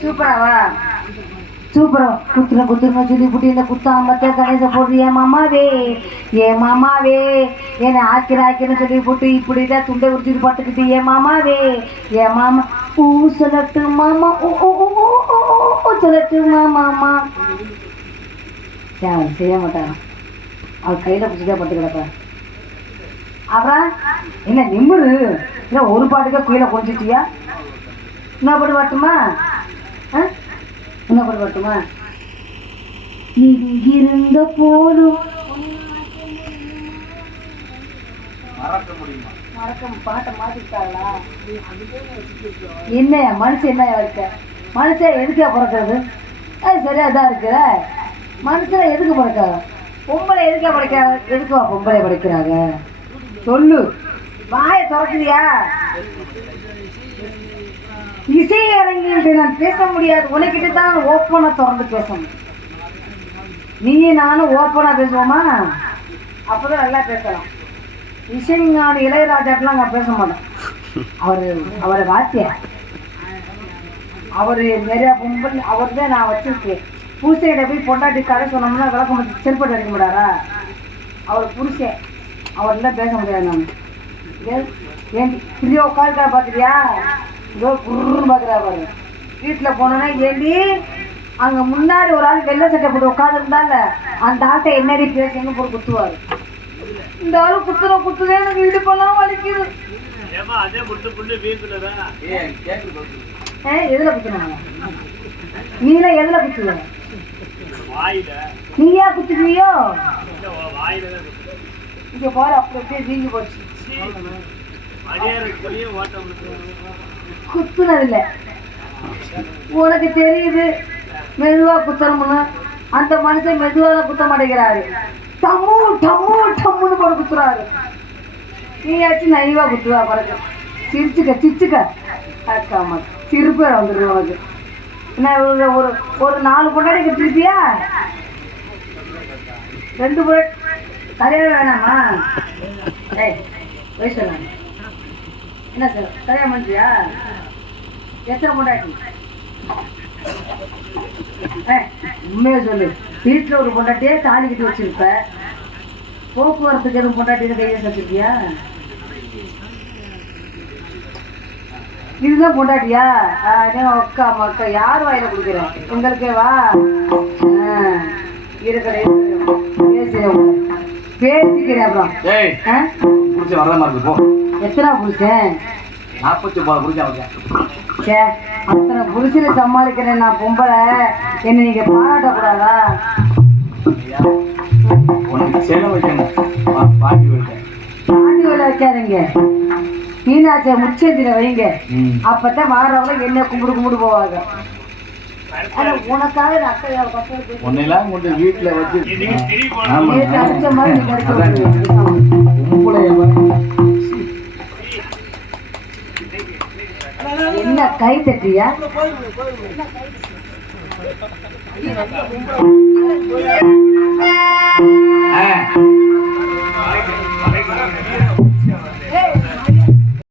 சூப்பராவா? சூப்பரா. குத்துன குத்துன சொல்லி புட்டி இந்த குத்தாமத்த கணேச போடு என் மாமாவே என் மாமாவே என்னை ஆக்கிர ஆக்கிரன்னு சொல்லி போட்டு இப்படிதான் துண்டை உரிச்சிட்டு பட்டுக்கிட்டு என் மாமாவே என் மாமா ஊ சொல்லட்டு மாமா ஓ ஊ ஊ ஊ சொல்லட்டு மாமா ஏன் செய்ய மாட்டான்? அவள் கையில் பிடிச்சிட்டே பட்டு கிடப்பா அப்புறம் என்ன நிம்மரு இல்லை ஒரு பாட்டுக்கே கீழே கொஞ்சிட்டியா என்ன பாட்டு பாட்டுமா ஆ? என்ன பாட்டு பாட்டுமா எங்கிருந்த போதும் மறக்க பாட்டை மாத்திட்டாங்களா என்ன மனுஷன் என்ன இருக்க? மனுஷன் எதுக்கே பிறக்கிறது? அது சரியா தான் இருக்கிற. மனுஷன் எதுக்கு பிறக்காது பொம்பளை எதுக்கே படைக்கிறாங்க எதுக்குவா பொம்பளை படைக்கிறாங்க சொல்லு. வாயை திறக்குறியா? இசை அரங்கிட்டு நான் பேச முடியாது. உனக்கிட்ட தான் ஓப்பனாக திறந்து பேசணும். நீ நானும் ஓப்பனாக பேசுவோமா? அப்போதான் நல்லா பேசலாம். இசைஞான இளையராஜாட்டெலாம் நான் பேச மாட்டேன். அவர் அவரை வாத்தியார் அவர் நிறையா பொம்பல் அவர் தான் நான் வச்சிருக்கேன். பூசையிட போய் பொண்டாட்டி கதை சொன்னோம்னா விளக்கம் மாட்டேன் செருப்பட்டு அடிக்க மாட்டாரா? அவர் புருஷன். அவர்லாம் பேச முடியாது நான். ஏன்? ஏன் இப்படியோ உட்காந்துக்கா பார்க்குறியா இதோ குருன்னு பார்க்குறா பாரு. வீட்டில் போனோன்னா ஏண்டி? அங்கே முன்னாடி ஒரு ஆள் வெள்ளை சட்டை போட்டு உட்காந்துருந்தால அந்த ஆட்டை என்னடி பேசுன்னு போட்டு குத்துவார். இந்த ஆள் குத்துற குத்துதே எனக்கு இடுப்பெல்லாம் வலிக்குது. எதில் குத்துனாங்க நீலாம் எதில் குத்துவ? வாயில. நீயா குத்துக்கிறியோ இங்கே போகிற அப்படி அப்படியே வீங்கி போச்சு. குத்துனதில்லை. உனக்கு தெரியுது மெதுவா குத்தணும்னு. அந்த மனுஷன் மெதுவாக குத்த மாட்டேங்கிறாரு. டம்மு டம்மு டம்முன்னு போட்டு குத்துறாரு. நீயாச்சும் நைவா குத்துவா பிறகு சிரிச்சுக்க சிரிச்சுக்க. அக்காமா சிரிப்பேர் வந்துடும் உனக்கு. என்ன ஒரு ஒரு நாலு பொண்டாடி கட்டிருப்பியா ரெண்டு பொண்ணு கல்யாணம் வேணாமா? ஏய் வயசு என்ன சார் கல்யாணம் பண்ணியா எத்தனை பொண்டாட்டி? உண்மையை சொல்லு. வீட்டில் ஒரு பொண்டாட்டியே தாலி கட்டி வச்சிருப்ப. போக்குவரத்துக்கு எதுவும் பொண்டாட்டி கையில் வச்சிருக்கியா? இதுதான் பொண்டாட்டியா? அக்கா அக்கா அக்கா யார் வாயில குடிக்கிறேன் உங்களுக்கே வா. ஆ, இருக்கிற பேசுகிறேன் பேசிக்கிறேன் ஏய்? புடிச்ச வரத மாதிரி போ. எத்தனை புருஷன் நாற்பத்தி ஒன்பது புடிச்சா சே அத்தனை புருஷனை சமாளிக்கிறேன் நான் பொம்பளை. என்னை நீங்க பாராட்டக்கூடாதா? உனக்கு செல வைக்கணும். வா, பாட்டி வேலை வைக்காதீங்க. மீனாட்சியை முச்சந்திர வைங்க. அப்பதான் வாரவங்க என்ன கும்பிடு கும்பிடு போவாங்க. உன்னையெல்லாம் கொண்டு வீட்டுல வச்சு இன்னைக்கு திரி போடணும். ஆமா. நேத்து